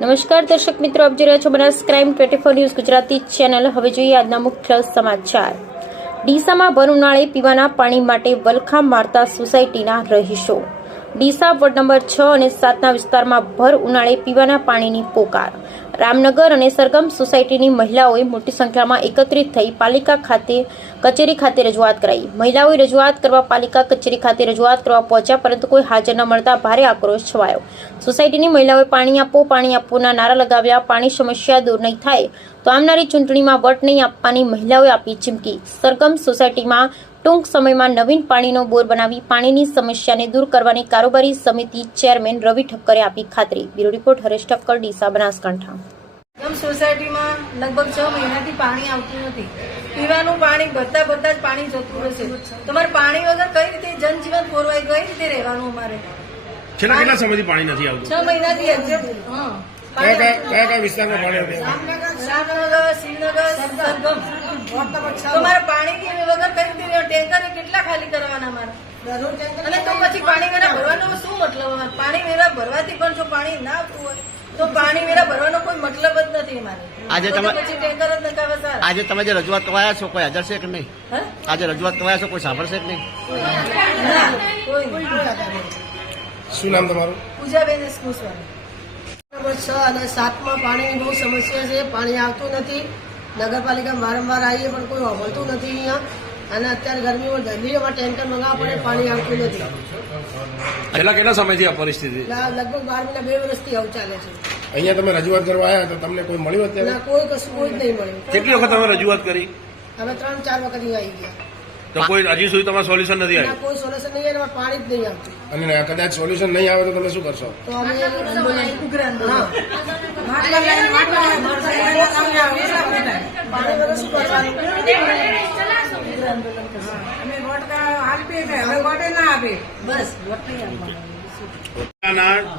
નમસ્કાર દર્શક મિત્રો, આપ જોઈ રહ્યા છો Banas crime 24 news Gujarati channel. હવે જોઈએ આજના મુખ્ય સમાચાર। ડીસામાં ભર ઉનાળે પીવાના પાણી માટે વલખા મારતા સોસાયટીના રહીશો। ડીસા વોર્ડ નંબર 6 અને 7ના વિસ્તારમાં ભર ઉનાળે પીવાના પાણીની પોકાર। રામનગર અને સરગમ સોસાયટીની મહિલાઓએ મોટી સંખ્યામાં એકત્રિત થઈ પાલિકા કચેરી ખાતે રજૂઆત કરાઈ। મહિલાઓએ રજૂઆત કરવા પાલિકા કચેરી ખાતે રજૂઆત કરવા પહોંચ્યા, પરંતુ કોઈ હાજર ન મળતા ભારે આક્રોશ છવાયો। સોસાયટીની મહિલાઓએ પાણી આપોના નારા લગાવ્યા। પાણી સમસ્યા દૂર નહીં થાય તો આવનારી ચૂંટણીમાં વોટ નહીં આપવાની મહિલાઓએ આપી ચીમકી। સરગમ સોસાયટીમાં ટૂંક સમયમાં નવીન પાણીનો બોર બનાવી પાણીની સમસ્યાને દૂર કરવાની કારોબારી સમિતિ ચેરમેન રવિ ઠક્કરે આપી ખાતરી। Bureau report Haresh Thakkar, Deesa, Banaskantha. સોસાયટીમાં લગભગ 6 મહિનાથી પાણી આવતું નથી। પીવાનું પાણી બધા જ પાણી જતું રહેશે। તમારે પાણી વગર કઈ રીતે જનજીવન પૂરવાય, કઈ રીતે રહેવાનું? અમારે છેલ્લા કેટલા સમયથી પાણી નથી આવતું? 6 મહિનાથી કયા વિસ્તારમાં પાણી આવતું? રામનગર, શ્રીનગર, સરગમ। તમારે પાણી વગર કઈ રીતે ટેન્કર કેટલા ખાલી કરવાના અમારે? અને તો પછી પાણી વેરા ભરવાનો શું મતલબ? અમારે પાણી વેરા ભરવાથી પણ જો પાણી ના આવતું હોય તો પાણી વેરા ભરવાનો કોઈ મતલબ જ નથી અમારે। આજે તમે જે રજૂઆત કરવાયા છો, કોઈ હાજર છે કે નહીં? આજે રજૂઆત કરવાયા છો, કોઈ સાંભળશે કે નહીં? શું નામ તમારું? પૂજાબેન કુશવાણી। નંબર 6 અને 7માં પાણીની બહુ સમસ્યા છે। પાણી આવતું નથી। નગરપાલિકા વારંવાર આવીએ પણ કોઈ સાંભળતું નથી અહીંયા। અને અત્યારે ગરમીમાં જલ્દીમાં ટેન્કર મંગાવવા પડે, પાણી આવતું નથી। છેલ્લા કેટલા સમયથી આ પરિસ્થિતિ? લગભગ 12 મહિના 2 વર્ષથી આવું ચાલે છે। અહીંયા તમે રજૂઆત કરવા આવ્યા તો તમને કોઈ મળ્યું અત્યારે? ના, કોઈ કશું કોઈ જ નહીં મળ્યું। કેટલી વખત તમે રજૂઆત કરી? અમે 3-4 વખત અહીંયા આવી ગયા। તો કોઈ હજી સુધી તમારું સોલ્યુશન નથી ના, આવ્યું? કોઈ સોલ્યુશન નહીં આવે, પાણી જ નહીં આવતું। અને કદાચ સોલ્યુશન નહીં આવે તો તમે શું કરશો? તો અમે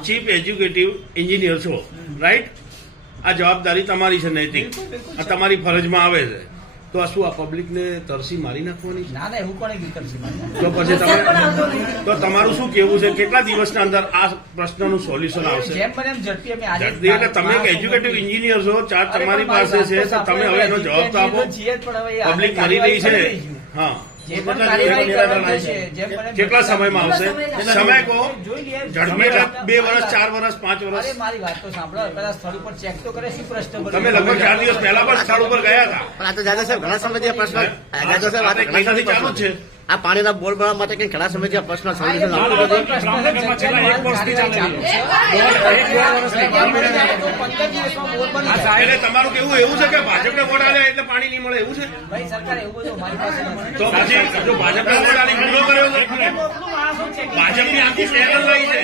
ચીફ એજ્યુકેટિવ એન્જિનિયર છો, રાઈટ? આ જવાબદારી તમારી છે, નૈતિક, આ તમારી ફરજમાં આવે છે। તો આ શું આ પબ્લિકને તરસી મારી નાખવાની? ના, એવું કોને તરસી મારી? તો પછી તમે તો તમારું શું કેવું છે? કેટલા દિવસના અંદર આ પ્રશ્નનું સોલ્યુશન આવશે? જેમ બને એમ ઝડપી અમે આજે ઝડપી એટલે તમે એક એજ્યુકેટિવ એન્જિનિયર છો, ચાર્જ તમારી પાસે છે, તો તમે હવે એનો જવાબ તો આપો। પબ્લિક મરી રહી છે, હા, કેટલા સમયમાં આવશે? સમય કહો, ઝડપી એટલે 2 વર્ષ, 4 વર્ષ, 5 વર્ષ? મારી વાત તો સાંભળો, પેલા સ્થળ ઉપર ચેક તો કરે, શું પ્રશ્ન? તમે લગભગ 4 દિવસ પહેલા પણ સ્થળ ઉપર ગયા હતા। પણ આ તો જાદવ સાહેબ ઘણા સમયથી આ પ્રશ્ન ચાલુ જ છે। આ પાણીના બોર બનાવવા માટે કઈ ઘણા સમયથી આ પ્રશ્ન સોલ્યુશન આવતું નથી। એટલે તમારું કેવું એવું છે કે ભાજપને વોટ આલે એટલે પાણી નહીં મળે, એવું છે? ભાઈ સરકાર એવું બધું મારી પાસે તો પછી જો ભાજપને વોટ આલી ગુનો કર્યો તો ભાજપની આખી સ્ટેટસ રહી છે।